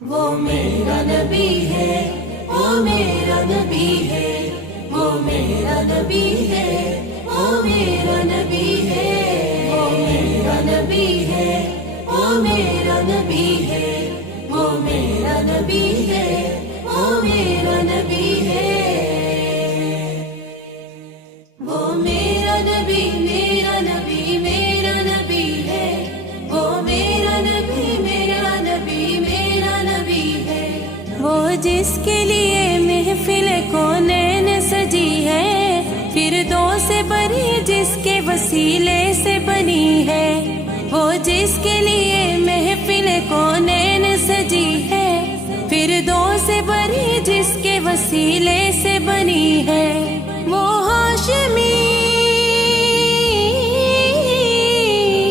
وہ میرا نبی ہے، وہ میرا نبی ہے، وہ میرا نبی ہے، وہ میرا نبی ہے، وہ میرا نبی ہے، وہ میرا نبی ہے، وہ میرا نبی ہے، وہ میرا نبی ہے، وہ میرا نبی، میرا نبی، میرا نبی ہے، وہ میرا نبی، میرا نبی، میرا نبی ہے، وہ جس کے لیے محفل کونین سجی ہے، فردوس سے بری جس کے وسیلے سے بنی ہے، وہ جس کے لیے محفل کونین سجی ہے، فردوس سے بری جس کے وسیلے سے بنی ہے، وہ ہاشمی،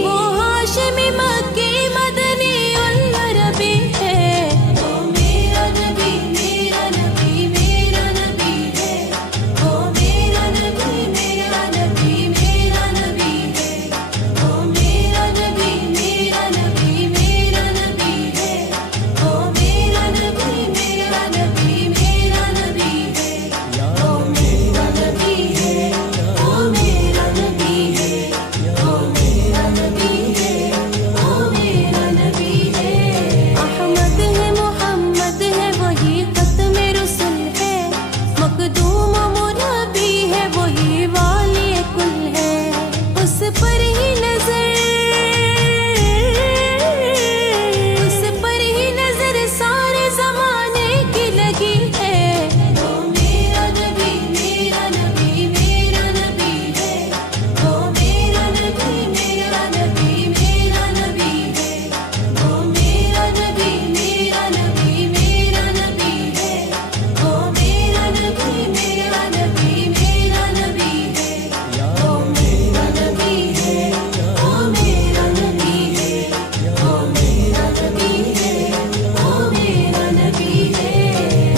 وہ ہاشمی مکی مدنی العربی ہے، وہ میرا نبی، میرا نبی، میرا نبی ہے، وہ میرا نبی، میرا نبی، میرا نبی ہے، وہ میرا نبی، میرا نبی، میرا نبی ہے، وہ میرا نبی، میرا نبی، میرا نبی ہے، وہ میرا نبی ہے، وہ میرا نبی ہے، وہ میرا نبی ہے، وہ میرا نبی ہے، احمد ہے، محمد ہے، وہی ختم رسل ہے، مخدوم و مربی ہے، وہی والی کل ہے، اس پر ہی نظر، اس پر ہی نظر سارے زمانے کی لگی ہے، وہ میرا نبی، میرا نبی، میرا نبی ہے، وہ میرا نبی، میرا نبی، میرا نبی ہے، وہ میرا نبی، میرا نبی، میرا نبی ہے، وہ میرا نبی، میرا نبی، میرا نبی ہے، وہ میرا نبی ہے، وہ میرا نبی ہے، وہ میرا نبی ہے، وہ میرا نبی ہے،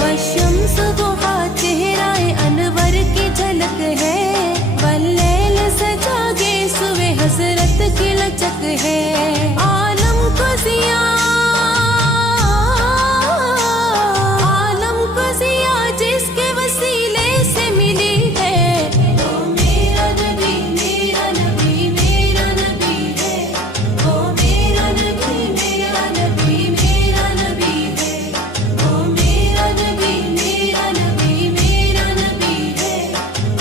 والشمس ضحیٰ چہرہ انور کی جھلک ہے، واللیل سجا کے سوے حضرت کی لچک ہے، عالم کو ضیاء، عالم کو ضیاء جس کے وسیلے سے ملی ہے، وہ میرا نبی، میرا نبی، میرا نبی ہے، وہ میرا نبی، میرا نبی، میرا نبی ہے، وہ میرا نبی، میرا نبی، میرا نبی ہے،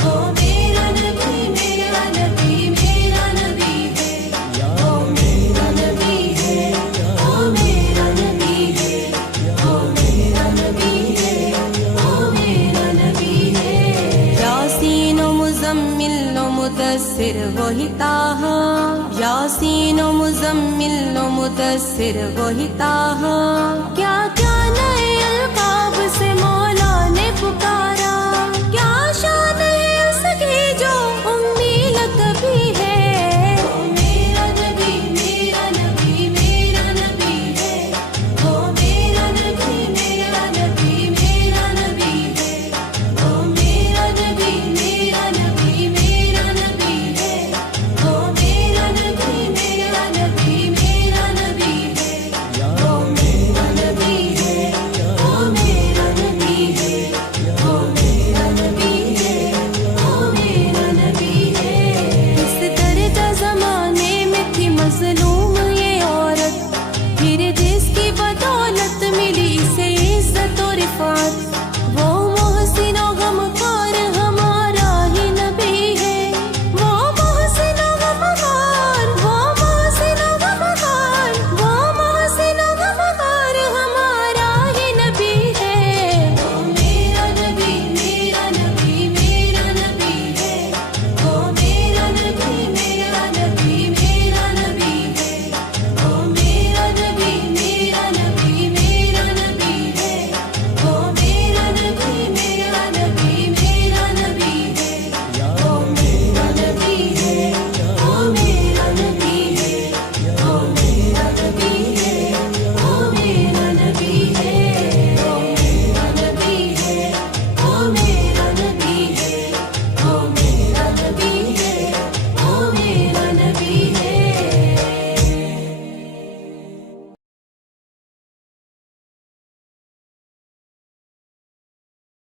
وہ میرا نبی، میرا نبی، میرا نبی ہے، وہ میرا نبی ہے، وہ میرا نبی ہے، وہ میرا نبی ہے، وہ میرا نبی ہے، یاسین و مزمل و مدثر وہی طٰہٰ، یاسین و مزمل و مدثر وہی طٰہٰ،